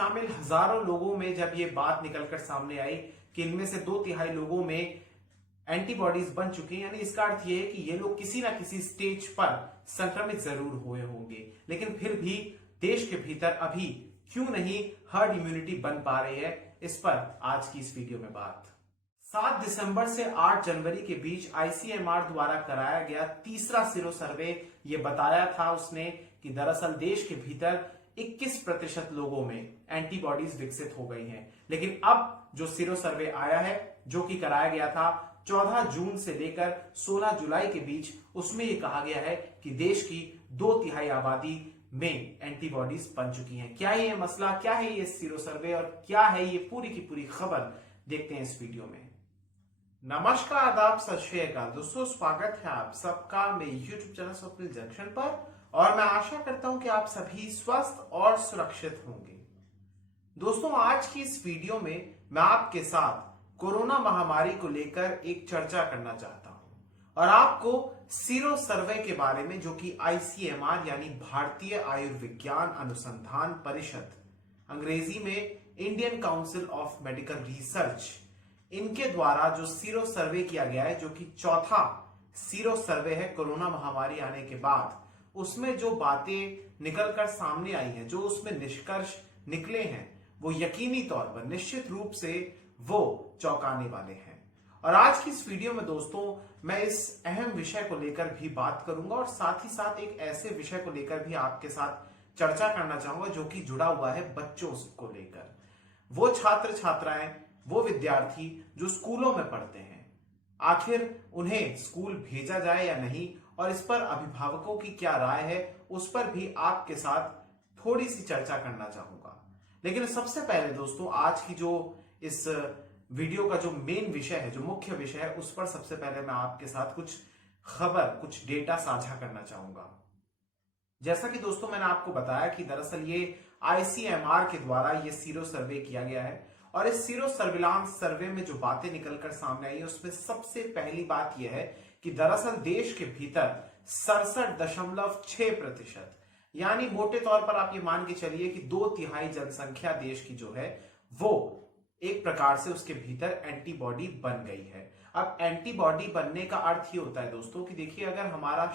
शामिल हजारों लोगों में जब ये बात निकलकर सामने आई कि इनमें से 2/3 लोगों में एंटीबॉडीज बन चुकी हैं, यानी इसका अर्थ ये है कि ये लोग किसी ना किसी स्टेज पर संक्रमित जरूर हुए होंगे, लेकिन फिर भी देश के भीतर अभी क्यों नहीं हर्ड इम्यूनिटी बन पा रही है, इस पर आज की इस वीडियो में बात। 7 दिसंबर से 8 जनवरी के बीच आईसीएमआर द्वारा कराया गया तीसरा सीरो सर्वे ये बताया था उसने कि दरअसल देश के भीतर 21% लोगों में एंटीबॉडीज विकसित हो गई हैं। लेकिन अब जो सीरो सर्वे आया है, जो कि कराया गया था 14 जून से लेकर 16 जुलाई के बीच, उसमें यह कहा गया है कि देश की 2/3 आबादी में एंटीबॉडीज बन चुकी हैं। क्या है ये मसला, क्या है ये सीरो सर्वे और क्या है ये पूरी की पूरी खबर, देखते हैं इस वीडियो में। नमस्कार, आदाब, सत श्री अकाल दोस्तों, स्वागत है आप सबका मेरे YouTube चैनल स्वप्निल जंक्शन पर और मैं आशा करता हूं कि आप सभी स्वस्थ और सुरक्षित होंगे। दोस्तों, आज की इस वीडियो में मैं आपके साथ कोरोना महामारी को लेकर एक चर्चा करना चाहता हूं और आपको सीरो सर्वे के बारे में, जो कि आईसीएमआर यानी भारतीय आयुर्विज्ञान अनुसंधान परिषद, अंग्रेजी में Indian council of medical research, इनके द्वारा जो सीरो सर्वे किया गया है, जो कि चौथा सीरो सर्वे है कोरोना महामारी आने के बाद, उसमें जो बातें निकलकर सामने आई हैं, जो उसमें निष्कर्ष निकले हैं, वो यकीनी तौर पर निश्चित रूप से वो चौंकाने वाले हैं। और आज की इस वीडियो में दोस्तों मैं इस अहम विषय को लेकर भी बात करूंगा और साथ ही साथ एक ऐसे विषय को लेकर भी आपके साथ चर्चा करना चाहूंगा जो कि जुड़ा हुआ है बच्चों को लेकर। वो छात्र छात्राएं, वो विद्यार्थी जो स्कूलों में पढ़ते हैं, आखिर उन्हें स्कूल भेजा जाए या नहीं, और इस पर अभिभावकों की क्या राय है, उस पर भी आपके साथ थोड़ी सी चर्चा करना चाहूंगा। लेकिन सबसे पहले दोस्तों, आज की जो इस वीडियो का जो मेन विषय है, जो मुख्य विषय है, उस पर सबसे पहले मैं आपके साथ कुछ खबर, कुछ डेटा साझा करना चाहूंगा। जैसा कि दोस्तों मैंने आपको बताया कि दरअसल ये आईसीएमआर के द्वारा ये सीरो सर्वे किया गया है और इस सीरो सर्विलांस सर्वे में जो बातें निकलकर सामने आई है, उसमें सबसे पहली बात यह है कि दरअसल देश के भीतर 67.6%, यानी मोटे तौर पर आप ये मान के चलिए कि 2/3 जनसंख्या देश की जो है वो एक प्रकार से उसके भीतर एंटीबॉडी बन गई है। अब एंटीबॉडी बनने का अर्थ ये होता है दोस्तों कि देखिए, अगर हमारा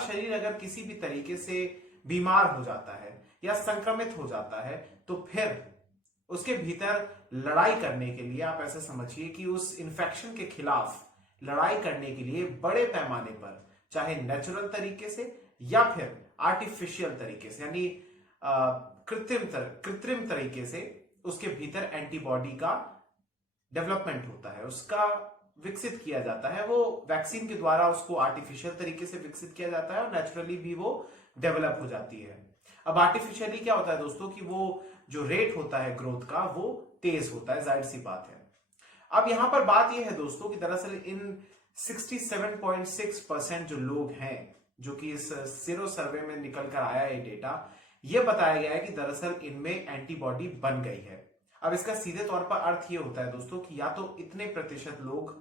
शरीर अगर किसी भी तरीके से बीमार हो जाता है या संक्रमित हो जाता है, तो फिर उसके भीतर लड़ाई करने के लिए, आप ऐसे समझिए कि उस इन्फेक्शन के खिलाफ लड़ाई करने के लिए बड़े पैमाने पर, चाहे नेचुरल तरीके से या फिर आर्टिफिशियल तरीके से, यानी कृत्रिम तरीके से उसके भीतर एंटीबॉडी का डेवलपमेंट होता है, उसका विकसित किया जाता है। वो वैक्सीन के द्वारा उसको आर्टिफिशियल तरीके से विकसित किया जाता है और नेचुरली भी वो डेवलप हो जाती है। अब आर्टिफिशियली क्या होता है दोस्तों कि वो जो रेट होता है ग्रोथ का, वो तेज होता है, जाहिर सी बात है। अब यहां पर बात यह है दोस्तों कि दरअसल इन 67.6% जो लोग हैं, जो कि इस सीरो सर्वे में निकल कर आया है डेटा, यह बताया गया है कि दरअसल इनमें एंटीबॉडी बन गई है। अब इसका सीधे तौर पर अर्थ यह होता है दोस्तों कि या तो इतने प्रतिशत लोग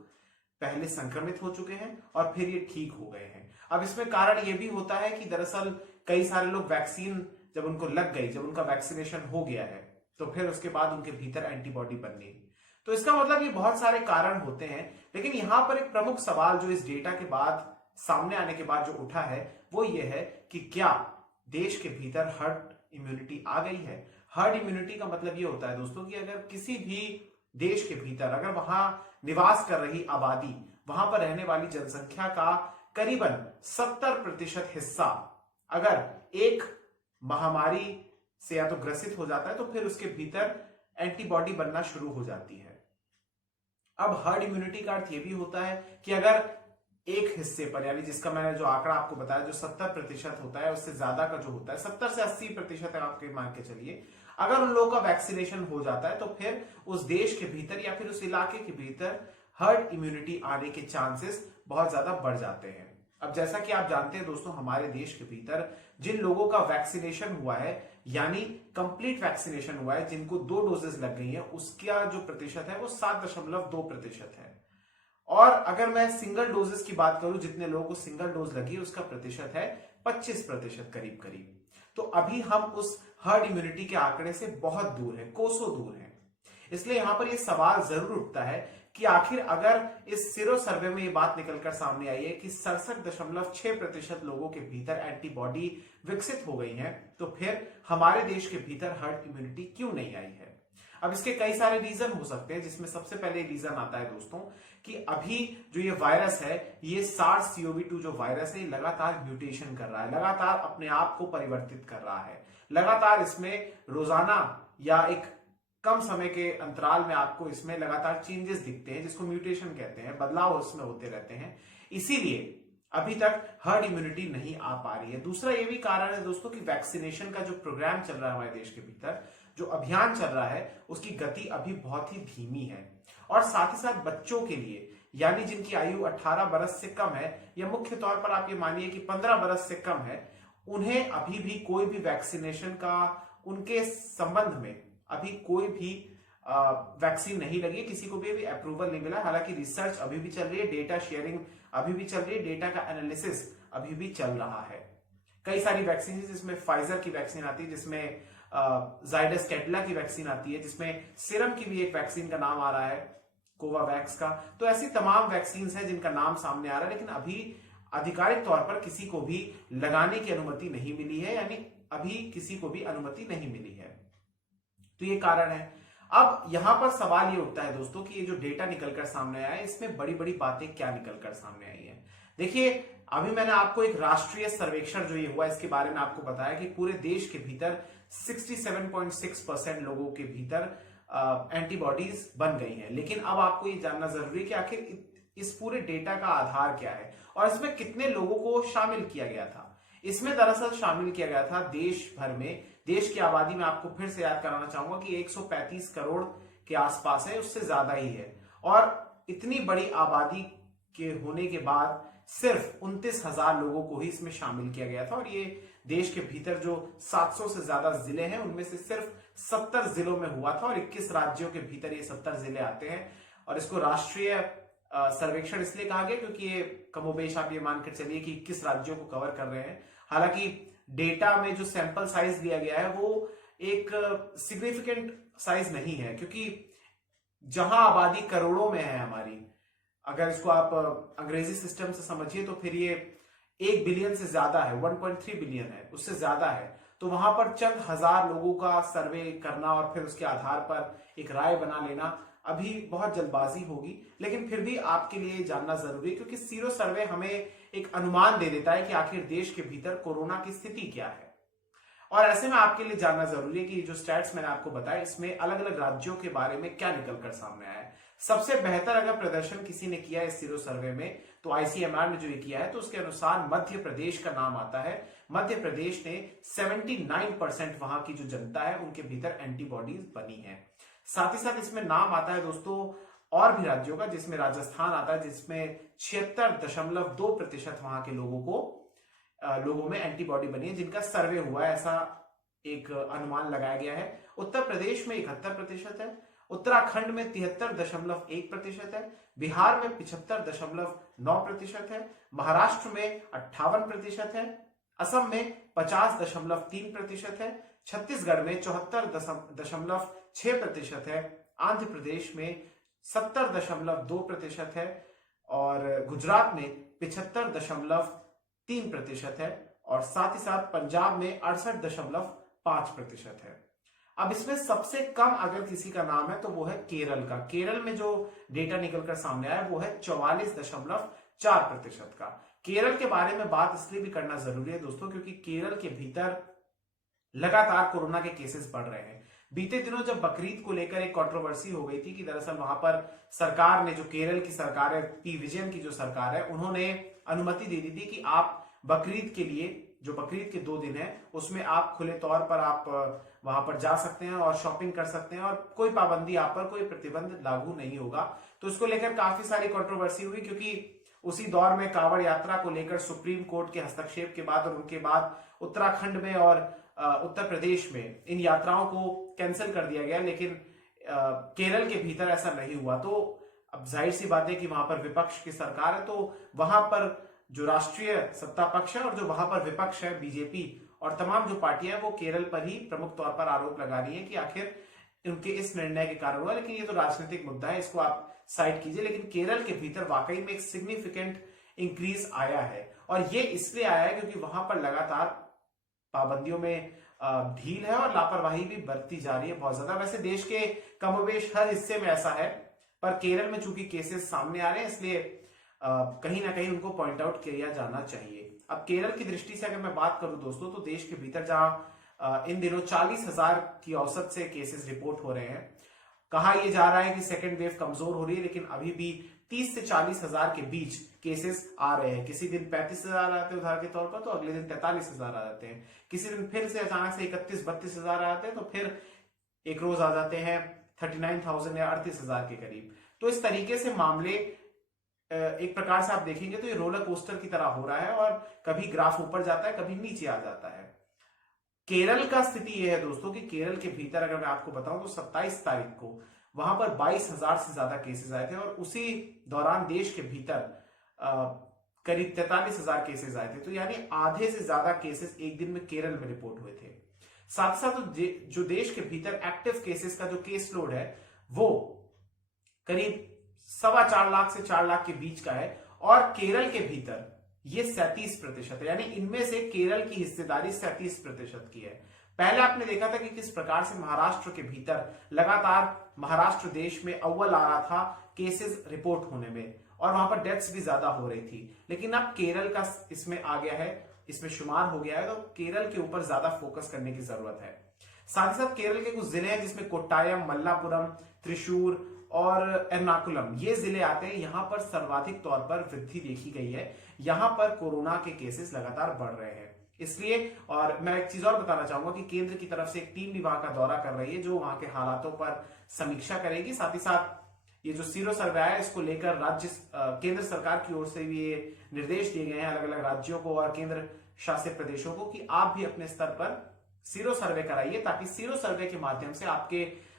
पहले संक्रमित हो चुके हैं और फिर ये ठीक हो गए हैं। अब इसमें कारण यह भी होता है कि दरअसल कई सारे लोग वैक्सीन जब उनको लग गई, जब उनका वैक्सीनेशन हो गया है, तो फिर उसके बाद उनके भीतर एंटीबॉडी बन गई। तो इसका मतलब ये बहुत सारे कारण होते हैं। लेकिन यहां पर एक प्रमुख सवाल जो इस डेटा के बाद सामने आने के बाद जो उठा है, वो ये है कि क्या देश के भीतर हर्ड इम्यूनिटी आ गई है। हर्ड इम्यूनिटी का मतलब ये होता है दोस्तों कि अगर किसी भी देश के भीतर, अगर वहां निवास कर रही आबादी, वहां पर रहने वाली जनसंख्या का करीबन 70% हिस्सा अगर एक महामारी से या तो ग्रसित हो जाता है, तो फिर उसके भीतर एंटीबॉडी बनना शुरू हो जाती है। अब हर्ड इम्यूनिटी का अर्थ यह भी होता है कि अगर एक हिस्से पर, यानी जिसका मैंने जो आंकड़ा आपको बताया, जो 70% होता है, उससे ज्यादा का जो होता है, 70 से 80% आपके मान के चलिए, अगर उन लोगों का वैक्सीनेशन हो जाता है, तो फिर उस देश के भीतर या फिर उस इलाके के भीतर हर्ड इम्यूनिटी आने के चांसेस बहुत ज्यादा बढ़ जाते हैं। अब जैसा कि आप जानते हैं दोस्तों, हमारे देश के भीतर जिन लोगों का वैक्सीनेशन हुआ है, यानी कंप्लीट वैक्सीनेशन हुआ है, जिनको 2 डोजेस लग गई हैं, उसका जो प्रतिशत है वो 7.2% है। और अगर मैं सिंगल डोजेस की बात करूं, जितने लोगों को सिंगल डोज लगी, उसका प्रतिशत है 25% करीब करीब। तो अभी हम उस हर्ड इम्यूनिटी के आंकड़े से बहुत दूर है, कोसों दूर है। इसलिए यहां पर यह सवाल जरूर उठता है कि आखिर अगर इस सीरो सर्वे में ये बात निकलकर सामने आई है कि 67.6% लोगों के भीतर एंटीबॉडी विकसित हो गई है, तो फिर हमारे देश के भीतर हर्ड इम्यूनिटी क्यों नहीं आई है? अब इसके कई सारे रीजन हो सकते हैं, जिसमें सबसे पहले रीजन आता है दोस्तों कि अभी जो ये वायरस है, ये SARS-CoV-2 जो वायरस है, लगातार म्यूटेशन कर रहा है, लगातार अपने आप को परिवर्तित कर रहा है, लगातार इसमें रोजाना या एक कम समय के अंतराल में आपको इसमें लगातार चेंजेस दिखते हैं, जिसको म्यूटेशन कहते हैं, बदलाव उसमें होते रहते हैं। इसीलिए अभी तक हर्ड इम्यूनिटी नहीं आ पा रही है। दूसरा ये भी कारण है दोस्तों कि वैक्सीनेशन का जो प्रोग्राम चल रहा है हमारे देश के भीतर, जो अभियान चल रहा है, उसकी गति अभी बहुत ही धीमी है। और साथ ही साथ बच्चों के लिए, यानी जिनकी आयु 18 बरस से कम है, या मुख्य तौर पर आप ये मानिए कि 15 बरस से कम है, उन्हें अभी भी कोई भी वैक्सीनेशन का उनके संबंध में अभी कोई भी वैक्सीन नहीं लगी है, किसी को भी अभी अप्रूवल नहीं मिला। हालांकि रिसर्च अभी भी चल रही है, डेटा शेयरिंग अभी भी चल रही है, डेटा का एनालिसिस अभी भी चल रहा है। कई सारी वैक्सीन, जिसमें फाइजर की वैक्सीन आती है, जिसमें जाइडस कैडिला की वैक्सीन आती है, जिसमें सीरम की भी एक वैक्सीन का नाम आ रहा है, कोवावैक्स का। तो ऐसी तमाम वैक्सीन हैं जिनका नाम सामने आ रहा है, लेकिन अभी आधिकारिक तौर पर किसी को भी लगाने की अनुमति नहीं मिली है, यानी अभी किसी को भी अनुमति नहीं मिली है। तो ये कारण है। अब यहां पर सवाल ये उठता है दोस्तों कि ये जो डेटा निकलकर सामने आया है, इसमें बड़ी बड़ी बातें क्या निकलकर सामने आई है। देखिए, अभी मैंने आपको एक राष्ट्रीय सर्वेक्षण जो ये हुआ, इसके बारे में आपको बताया कि पूरे देश के भीतर 67.6% लोगों के भीतर एंटीबॉडीज बन गई हैं। लेकिन अब आपको ये जानना जरूरी है कि आखिर इस पूरे डेटा का आधार क्या है और इसमें कितने लोगों को शामिल किया गया था। इसमें दरअसल शामिल किया गया था देश भर में, देश की आबादी में आपको फिर से याद कराना चाहूंगा कि 135 करोड़ के आसपास है, उससे ज्यादा ही है। और इतनी बड़ी आबादी के होने के बाद सिर्फ 29,000 लोगों को ही इसमें शामिल किया गया था। और ये देश के भीतर जो 700 से ज्यादा जिले हैं, उनमें से सिर्फ 70 जिलों में हुआ था। और 21 राज्यों के भीतर ये 70 जिले आते हैं। और इसको राष्ट्रीय सर्वेक्षण इसलिए कहा गया क्योंकि ये कमोबेश आप ये मानकर चलिए कि 21 राज्यों को कवर कर रहे हैं। हालांकि डेटा में जो सैंपल साइज लिया गया है वो एक सिग्निफिकेंट साइज नहीं है, क्योंकि जहां आबादी करोड़ों में है हमारी, अगर इसको आप अंग्रेजी सिस्टम से समझिए तो फिर ये 1 बिलियन से ज्यादा है, 1.3 बिलियन है, उससे ज्यादा है। तो वहां पर चंद हजार लोगों का सर्वे करना और फिर उसके आधार पर एक राय बना लेना अभी बहुत जल्दबाजी होगी। लेकिन फिर भी आपके लिए जानना जरूरी है, क्योंकि सीरो सर्वे हमें एक अनुमान दे देता है कि आखिर देश के भीतर कोरोना की स्थिति क्या है। और ऐसे में आपके लिए जानना जरूरी है कि जो स्टैट्स मैंने आपको बताया, इसमें अलग अलग राज्यों के बारे में क्या निकलकर सामने आया है। सबसे बेहतर अगर प्रदर्शन किसी ने किया है इस सीरो सर्वे में, तो आईसीएमआर ने जो ये किया है, तो उसके अनुसार मध्य प्रदेश का नाम आता है। मध्य प्रदेश ने 79% वहां की जो जनता है उनके भीतर एंटीबॉडीज बनी है। साथ ही साथ इसमें नाम आता है दोस्तों और भी राज्यों का, जिसमें राजस्थान आता है, जिसमें 76.2% वहां के लोगों में एंटीबॉडी बनी है, जिनका सर्वे हुआ है, ऐसा एक अनुमान लगाया गया है। उत्तर प्रदेश में 71% है, उत्तराखंड में 73.1% है, बिहार में 75.9% है, महाराष्ट्र में 58% है, असम में 50.3% है, छत्तीसगढ़ में 74.6% है, आंध्र प्रदेश में 70.2% है और गुजरात में 75.3% है और साथ ही साथ पंजाब में 68.5% है। अब इसमें सबसे कम अगर किसी का नाम है तो वो है केरल का। केरल में जो डेटा निकलकर सामने आया वो है 44.4% का। केरल के बारे में बात इसलिए भी करना जरूरी है दोस्तों, क्योंकि केरल के भीतर लगातार कोरोना के केसेस बढ़ रहे हैं। बीते दिनों जब बकरीद को लेकर एक कंट्रोवर्सी हो गई थी कि दरअसल वहां पर सरकार ने, जो केरल की सरकार है, पी विजयन की जो सरकार है, उन्होंने अनुमति दे दी थी कि आप बकरीद के लिए, जो बकरीद के 2 दिन है, उसमें आप खुले तौर पर आप वहां पर जा सकते हैं और शॉपिंग कर सकते हैं और कोई पाबंदी आप पर, कोई प्रतिबंध लागू नहीं होगा। तो इसको लेकर काफी सारी कंट्रोवर्सी हुई, क्योंकि उसी दौर में कांवड़ यात्रा को लेकर सुप्रीम कोर्ट के हस्तक्षेप के बाद और उनके बाद उत्तराखंड में और उत्तर प्रदेश में इन यात्राओं को कैंसिल कर दिया गया। लेकिन केरल के भीतर ऐसा नहीं हुआ। तो अब जाहिर सी बात है कि वहां पर विपक्ष की सरकार है, तो वहां पर जो राष्ट्रीय सत्ता पक्ष है और जो वहां पर विपक्ष है बीजेपी और तमाम जो पार्टियां वो केरल पर ही प्रमुख तौर पर आरोप लगा रही है कि आखिर उनके इस निर्णय के कारण हुआ। लेकिन ये तो राजनीतिक मुद्दा है, इसको आप साइड कीजिए। लेकिन केरल के भीतर वाकई में एक सिग्निफिकेंट इंक्रीज आया है और ये इसलिए आया है क्योंकि वहां पर लगातार पाबंदियों में ढील है और लापरवाही भी बरती जा रही है बहुत ज्यादा। वैसे देश के कमोबेश हर हिस्से में ऐसा है, पर केरल में चूंकि केसेस सामने आ रहे हैं इसलिए कहीं ना कहीं उनको पॉइंट आउट किया जाना चाहिए। अब केरल की दृष्टि से अगर मैं बात करूं दोस्तों, तो देश के भीतर जहां इन दिनों 40,000 की औसत से केसेस रिपोर्ट हो रहे हैं, कहा यह जा रहा है कि सेकेंड वेव कमजोर हो रही है, लेकिन अभी भी 30 से 40,000 के बीच केसेस आ रहे हैं। किसी दिन 35,000 आते हैं उदाहरण के तौर पर, तो अगले दिन 43,000 आ जाते हैं। किसी दिन फिर से अचानक से 31-32,000 आ जाते हैं, तो फिर एक रोज आ जाते हैं 39,000 या 38,000 के करीब। तो इस तरीके से मामले एक प्रकार से आप देखेंगे तो ये रोलर कोस्टर की तरह हो रहा है और कभी ग्राफ ऊपर जाता है, कभी नीचे आ जाता है। केरल का स्थिति यह है दोस्तों कि केरल के भीतर अगर मैं आपको बताऊं तो 27 तारीख को वहां पर 22,000 से ज्यादा केसेस आए थे और उसी दौरान देश के भीतर करीब 43,000 केसेस आए थे। तो यानी आधे से ज्यादा केसेस एक दिन में केरल में रिपोर्ट हुए थे। साथ साथ जो देश के भीतर एक्टिव केसेस का जो केस लोड है वो करीब 4.25 लाख से 4 लाख के बीच का है और केरल के भीतर ये 37% है, यानी इनमें से केरल की हिस्सेदारी 37% की है। पहले आपने देखा था कि किस प्रकार से महाराष्ट्र के भीतर लगातार महाराष्ट्र देश में अव्वल आ रहा था केसेस रिपोर्ट होने में और वहां पर डेथ्स भी ज्यादा हो रही थी, लेकिन अब केरल का इसमें आ गया है, इसमें शुमार हो गया है, तो केरल के ऊपर ज्यादा फोकस करने की जरूरत है। साथ ही साथ केरल के कुछ जिले हैं जिसमें कोट्टायम, मल्लापुरम, त्रिशूर और एर्नाकुलम ये जिले आते हैं। यहां पर सर्वाधिक तौर पर वृद्धि देखी गई है, यहां पर कोरोना के केसेस लगातार बढ़ रहे हैं। इसलिए और मैं एक चीज और बताना चाहूंगा कि केंद्र की तरफ से एक टीम भी वहां का दौरा कर रही है जो वहां के हालातों पर समीक्षा करेगी। साथ ही साथ ये जो सीरो सर्वे है इसको लेकर केंद्र सरकार की ओर से भी ये निर्देश दिए गए हैं अलग अलग राज्यों को और केंद्र शासित प्रदेशों को कि आप भी अपने स्तर पर सीरो सर्वे कराइए, ताकि सीरो सर्वे के माध्यम से आपके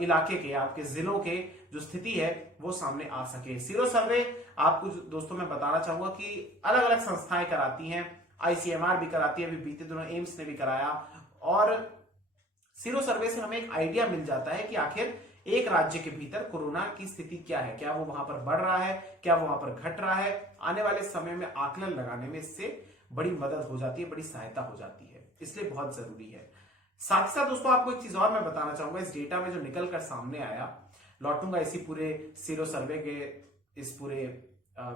इलाके के, आपके जिलों के जो स्थिति है वो सामने आ सके। सीरो सर्वे आपको दोस्तों मैं बताना चाहूंगा कि अलग अलग संस्थाएं कराती हैं, आईसीएमआर भी कराती है, अभी बीते दिनों एम्स ने भी कराया। और सीरो सर्वे से हमें एक आइडिया मिल जाता है कि आखिर एक राज्य के भीतर कोरोना की स्थिति क्या है, क्या वो वहां पर बढ़ रहा है, क्या वो वहां पर घट रहा है। आने वाले समय में आकलन लगाने में इससे बड़ी मदद हो जाती है, बड़ी सहायता हो जाती है, इसलिए बहुत जरूरी है। साथ ही साथ दोस्तों आपको एक चीज और मैं बताना चाहूंगा, इस डेटा में जो निकल कर सामने आया, लौटूंगा इसी पूरे सीरो सर्वे के इस पूरे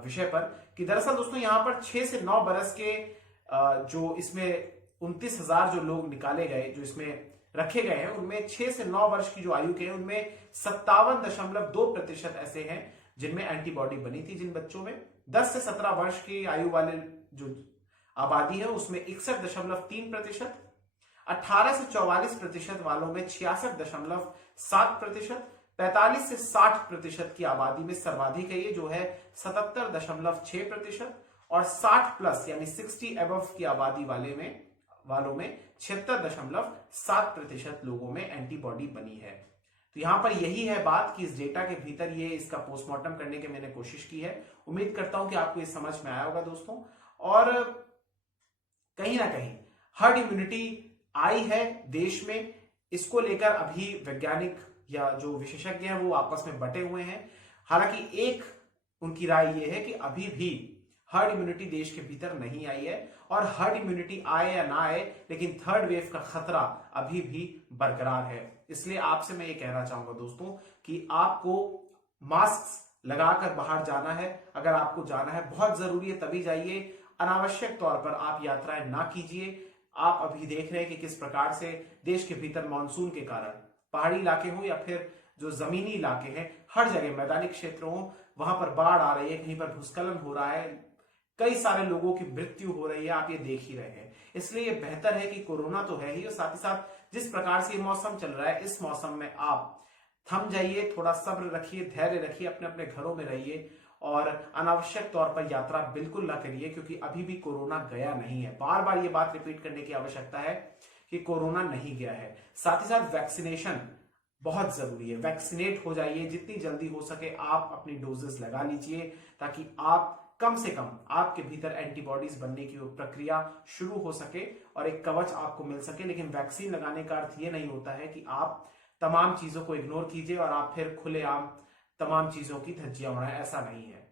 विषय पर, कि दरअसल दोस्तों यहां पर 6 से 9 बरस के जो इसमें 29,000 जो लोग निकाले गए, जो इसमें रखे गए हैं, उनमें 6 से 9 वर्ष की जो आयु के हैं उनमें 57.2% ऐसे हैं जिनमें एंटीबॉडी बनी थी। जिन बच्चों में 10 से 17 वर्ष की आयु वाले जो आबादी है उसमें 61.3%, 18 से 44% वालों में 66.7%, 45 से 60% की आबादी में सर्वाधिक है ये जो है 77.6%, और 60 प्लस यानी 60 अबव की आबादी वालों में 76.7% लोगों में एंटीबॉडी बनी है। तो यहां पर यही है बात कि इस डेटा के भीतर ये इसका पोस्टमार्टम करने की मैंने कोशिश की है। उम्मीद करता हूं कि आपको ये समझ में आया होगा दोस्तों। और कहीं ना कहीं हर्ड इम्यूनिटी आई है देश में, इसको लेकर अभी वैज्ञानिक या जो विशेषज्ञ हैं वो आपस में बटे हुए हैं। हालांकि एक उनकी राय यह है कि अभी भी हर्ड इम्यूनिटी देश के भीतर नहीं आई है, और हर्ड इम्यूनिटी आए या ना आए लेकिन थर्ड वेव का खतरा अभी भी बरकरार है। इसलिए आपसे मैं ये कहना चाहूंगा दोस्तों कि आपको मास्क लगाकर बाहर जाना है। अगर आपको जाना है, बहुत जरूरी है, तभी जाइए। अनावश्यक तौर पर आप यात्राएं ना कीजिए। आप अभी देख रहे हैं कि किस प्रकार से देश के भीतर मानसून के कारण पहाड़ी इलाके हो या फिर जो जमीनी इलाके हैं, हर जगह मैदानी क्षेत्र हो, वहां पर बाढ़ आ रही है, कहीं पर भूस्खलन हो रहा है, कई सारे लोगों की मृत्यु हो रही है, आप ये देख ही रहे हैं। इसलिए ये बेहतर है कि कोरोना तो है ही, और साथ ही साथ जिस प्रकार से ये मौसम चल रहा है, इस मौसम में आप थम जाइए, थोड़ा सब्र रखिए, धैर्य रखिए, अपने अपने घरों में रहिए और अनावश्यक तौर पर यात्रा बिल्कुल ना करिए, क्योंकि अभी भी कोरोना गया नहीं है। बार बार ये बात रिपीट करने की आवश्यकता है कि कोरोना नहीं गया है। साथ ही साथ वैक्सीनेशन बहुत जरूरी है, वैक्सीनेट हो जाइए, जितनी जल्दी हो सके आप अपनी डोजेस लगा लीजिए, ताकि आप कम से कम आपके भीतर एंटीबॉडीज बनने की प्रक्रिया शुरू हो सके और एक कवच आपको मिल सके। लेकिन वैक्सीन लगाने का अर्थ ये नहीं होता है कि आप तमाम चीजों को इग्नोर कीजिए और आप फिर खुलेआम तमाम चीजों की धज्जियां उड़ाएं, ऐसा नहीं है।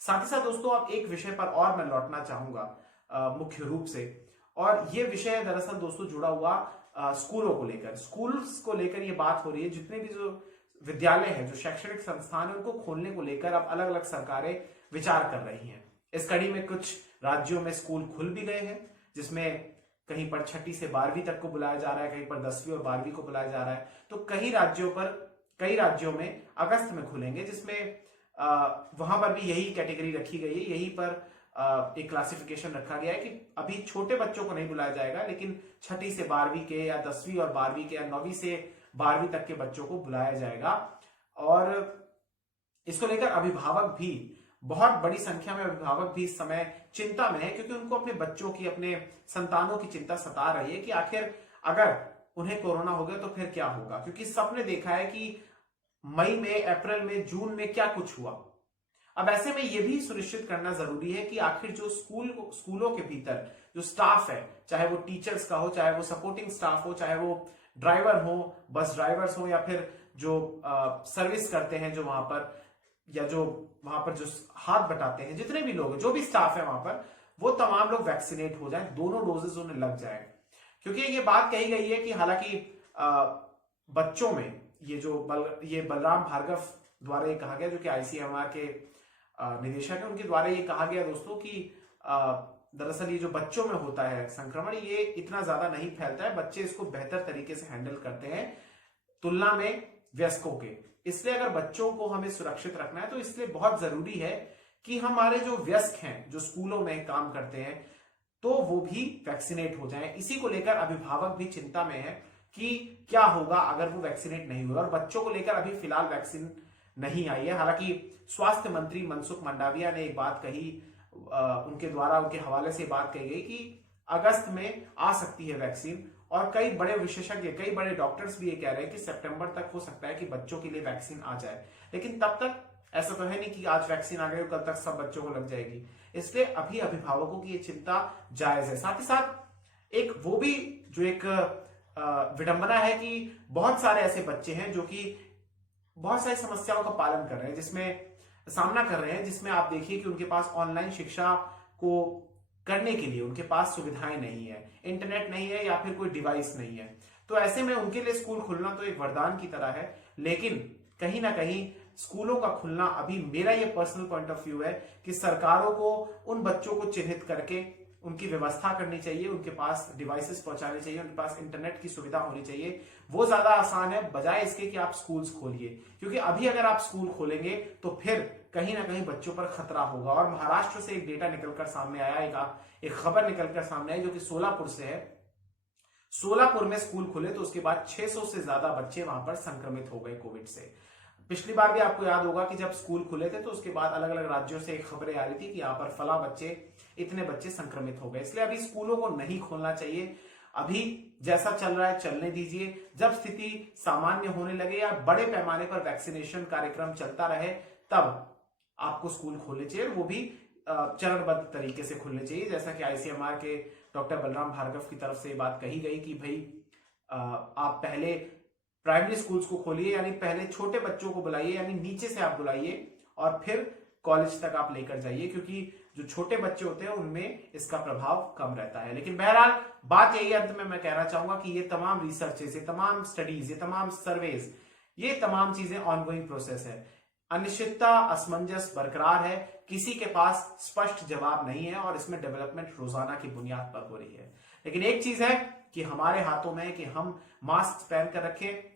साथ ही साथ दोस्तों, अब एक विषय पर और मैं लौटना चाहूंगा मुख्य रूप से, और ये विषय दरअसल दोस्तों जुड़ा हुआ स्कूलों को लेकर। स्कूल्स को लेकर ये बात हो रही है, जितने भी जो विद्यालय है, जो शैक्षणिक संस्थान है, उनको खोलने को लेकर अब अलग अलग सरकारें विचार कर रही हैं। इस कड़ी में कुछ राज्यों में स्कूल खुल भी गए हैं, जिसमें कहीं पर 6ठी से 12वीं तक को बुलाया जा रहा है, कहीं पर 10वीं और 12वीं को बुलाया जा रहा है। तो कई राज्यों में अगस्त में खुलेंगे, जिसमें वहां पर भी यही कैटेगरी रखी गई है, यही पर एक क्लासिफिकेशन रखा गया है कि अभी छोटे बच्चों को नहीं बुलाया जाएगा, लेकिन 6ठी से 12वीं के या 10वीं और 12वीं के या 9वीं से 12वीं तक के बच्चों को बुलाया जाएगा। और इसको लेकर अभिभावक भी, बहुत बड़ी संख्या में अभिभावक भी इस समय चिंता में है, क्योंकि उनको अपने बच्चों की, अपने संतानों की चिंता सता रही है कि आखिर अगर उन्हें कोरोना हो गया तो फिर क्या होगा। क्योंकि सबने देखा है कि मई में, अप्रैल में, जून में क्या कुछ हुआ। अब ऐसे में यह भी सुनिश्चित करना जरूरी है कि आखिर जो स्कूलों के भीतर जो स्टाफ है, चाहे वो टीचर्स का हो, चाहे वो सपोर्टिंग स्टाफ हो, चाहे वो ड्राइवर हो, बस ड्राइवर्स हो, या फिर जो सर्विस करते हैं जो वहां पर, या जो वहां पर जो हाथ बटाते हैं, जितने भी लोग, जो भी स्टाफ है वहां पर, वो तमाम लोग वैक्सीनेट हो जाएं, दोनों डोजेस उन्हें लग जाए। क्योंकि ये बात कही गई है कि हालांकि बच्चों में ये बलराम भार्गव द्वारा ये कहा गया, जो कि आईसीएमआर के निदेशक है, उनके द्वारा ये कहा गया दोस्तों कि दरअसल ये जो बच्चों में होता है संक्रमण, ये इतना ज्यादा नहीं फैलता है, बच्चे इसको बेहतर तरीके से हैंडल करते हैं तुलना में वयस्कों के। इसलिए अगर बच्चों को हमें सुरक्षित रखना है, तो इसलिए बहुत जरूरी है कि हमारे जो वयस्क हैं, जो स्कूलों में काम करते हैं, तो वो भी वैक्सीनेट हो जाएं। इसी को लेकर अभिभावक भी चिंता में है कि क्या होगा अगर वो वैक्सीनेट नहीं हुए। और बच्चों को लेकर अभी फिलहाल वैक्सीन नहीं आई है। हालांकि स्वास्थ्य मंत्री मनसुख मंडाविया ने एक बात कही, उनके द्वारा, उनके हवाले से बात कही गई कि अगस्त में आ सकती है वैक्सीन। और कई बड़े विशेषज्ञ, कई बड़े डॉक्टर्स भी ये कह रहे हैं कि सितंबर तक हो सकता है कि बच्चों के लिए वैक्सीन आ जाए। लेकिन तब तक ऐसा तो है नहीं कि आज वैक्सीन आ गई और कल तक सब बच्चों को लग जाएगी। इसलिए अभी अभिभावकों की ये चिंता जायज है। साथ ही साथ एक वो भी जो एक विडंबना है कि बहुत सारे ऐसे बच्चे हैं जो कि बहुत सारी समस्याओं का पालन कर रहे हैं, सामना कर रहे हैं, जिसमें आप देखिए कि उनके पास ऑनलाइन शिक्षा को करने के लिए उनके पास सुविधाएं नहीं है, इंटरनेट नहीं है, या फिर कोई डिवाइस नहीं है। तो ऐसे में उनके लिए स्कूल खुलना तो एक वरदान की तरह है। लेकिन कहीं ना कहीं स्कूलों का खुलना, अभी मेरा ये पर्सनल पॉइंट ऑफ व्यू है कि सरकारों को उन बच्चों को चिन्हित करके उनकी व्यवस्था करनी चाहिए, उनके पास डिवाइसेस पहुंचाने चाहिए, उनके पास इंटरनेट की सुविधा होनी चाहिए। वो ज्यादा आसान है बजाय इसके कि आप स्कूल्स खोलिए। क्योंकि अभी अगर आप स्कूल खोलेंगे तो फिर कहीं ना कहीं बच्चों पर खतरा होगा। और महाराष्ट्र से एक डेटा निकलकर सामने आया, एक खबर निकलकर सामने आई जो कि सोलापुर से है। सोलापुर में स्कूल खुले तो उसके बाद 600 से ज्यादा बच्चे वहां पर संक्रमित हो गए कोविड से। पिछली बार भी आपको याद होगा कि जब स्कूल खुले थे तो उसके बाद अलग अलग राज्यों से एक खबरें आ रही थी कि यहाँ पर फला इतने बच्चे संक्रमित हो गए। इसलिए अभी स्कूलों को नहीं खोलना चाहिए। अभी जैसा चल रहा है चलने दीजिए। जब स्थिति सामान्य होने लगे या बड़े पैमाने पर वैक्सीनेशन कार्यक्रम चलता रहे, तब आपको स्कूल खोलने चाहिए, वो भी चरणबद्ध तरीके से खुलने चाहिए। जैसा कि आईसीएमआर के डॉक्टर बलराम भार्गव की तरफ से बात कही गई कि भाई आप पहले प्राइमरी स्कूल्स को खोलिए, यानी पहले छोटे बच्चों को बुलाइए, यानी नीचे से आप बुलाइए और फिर कॉलेज तक आप लेकर जाइए, क्योंकि जो छोटे बच्चे होते हैं उनमें इसका प्रभाव कम रहता है। लेकिन बहरहाल बात यही, अंत में मैं कहना चाहूंगा कि ये तमाम रिसर्चेस, ये तमाम स्टडीज, ये तमाम सर्वेज, ये तमाम चीजें ऑनगोइंग प्रोसेस है। अनिश्चितता, असमंजस बरकरार है, किसी के पास स्पष्ट जवाब नहीं है और इसमें डेवलपमेंट रोजाना की बुनियाद पर हो रही है। लेकिन एक चीज है कि हमारे हाथों में है कि हम मास्क पहन कर रखें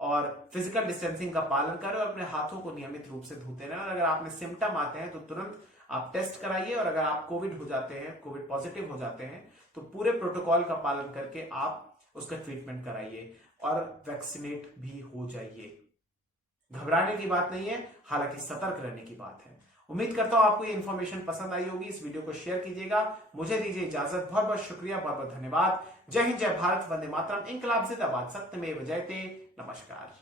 और फिजिकल डिस्टेंसिंग का पालन करें और अपने हाथों को नियमित रूप से धोते रहें। और अगर आप में सिम्टम आते हैं तो तुरंत आप टेस्ट कराइए, और अगर आप कोविड पॉजिटिव हो जाते हैं तो पूरे प्रोटोकॉल का पालन करके आप उसका ट्रीटमेंट कराइए और वैक्सीनेट भी हो जाइए। घबराने की बात नहीं है, हालांकि सतर्क रहने की बात है। उम्मीद करता हूं आपको ये इन्फॉर्मेशन पसंद आई होगी। इस वीडियो को शेयर कीजिएगा। मुझे दीजिए इजाजत। बहुत बहुत शुक्रिया, बहुत बहुत धन्यवाद। जय हिंद, जय भारत, वंदे मातरम, इंकलाब जिंदाबाद, सत्यमेव जयते। नमस्कार।